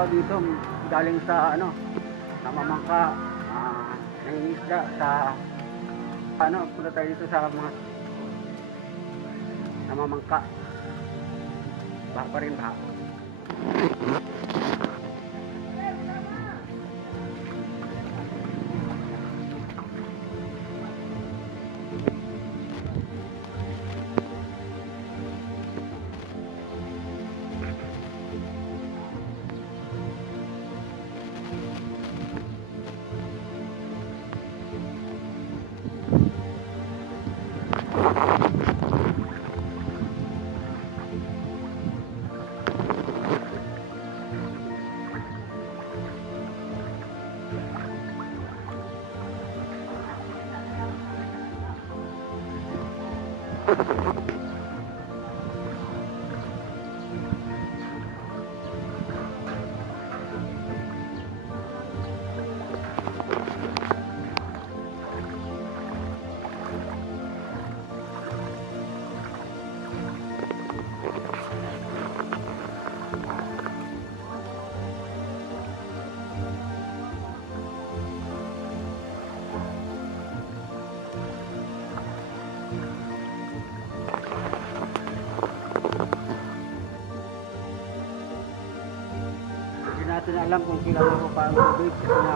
tao dito galing sa ano, namamangka, nangingisda sa ano, punta tayo dito sa mga namamangka. Baha pa rin, baha. Hindi natin alam kung kailan mo pa ang tubig kasi na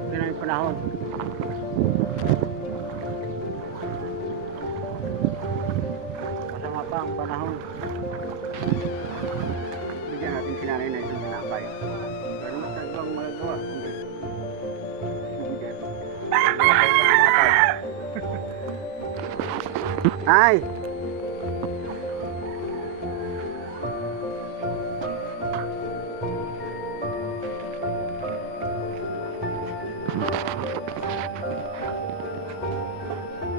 hindi na yung panahon. Masama pa ang panahon. Bigyan natin sinanay na isang sinakay. Pero mas na ibang magagawa. Ay!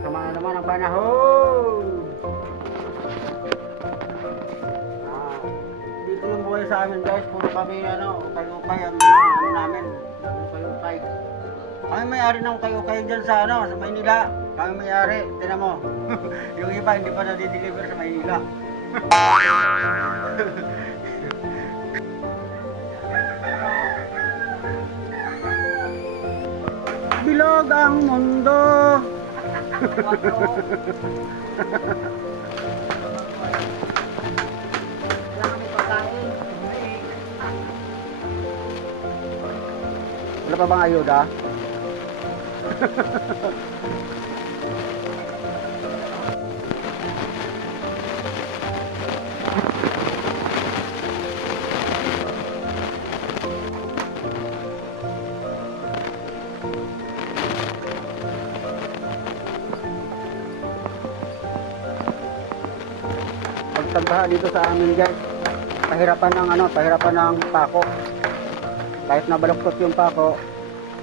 Sama na naman ang panahon. Dito yung buhay sa amin guys, puro kami ano, ukay-ukay ang ano namin, ukay-ukay. Kami may-ari ng ukay-ukay dyan sa ano, sa Maynila. Kami may-ari, tinan mo. Yung iba hindi pa na-deliver sa Maynila. Bilog ang mundo. Wala pa bang ayuda? Pagtagbaha dito sa amin guys, pahirapan ng ano, pahirapan ng pako. Kahit nabaluktot yung pako,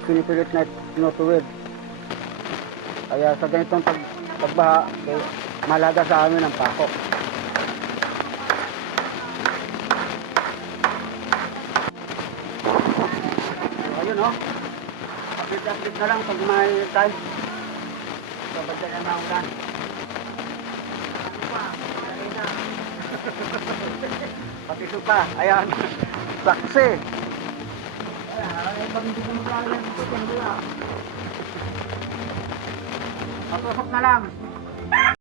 pinipilit na tinutuwid. Kaya sa ganitong pagbaha, malaga sa amin ang pako. So, ayun o, update na lang pag may time. Sabad na na ulan. Pati suka, ayan, saksi. Patusok na lang.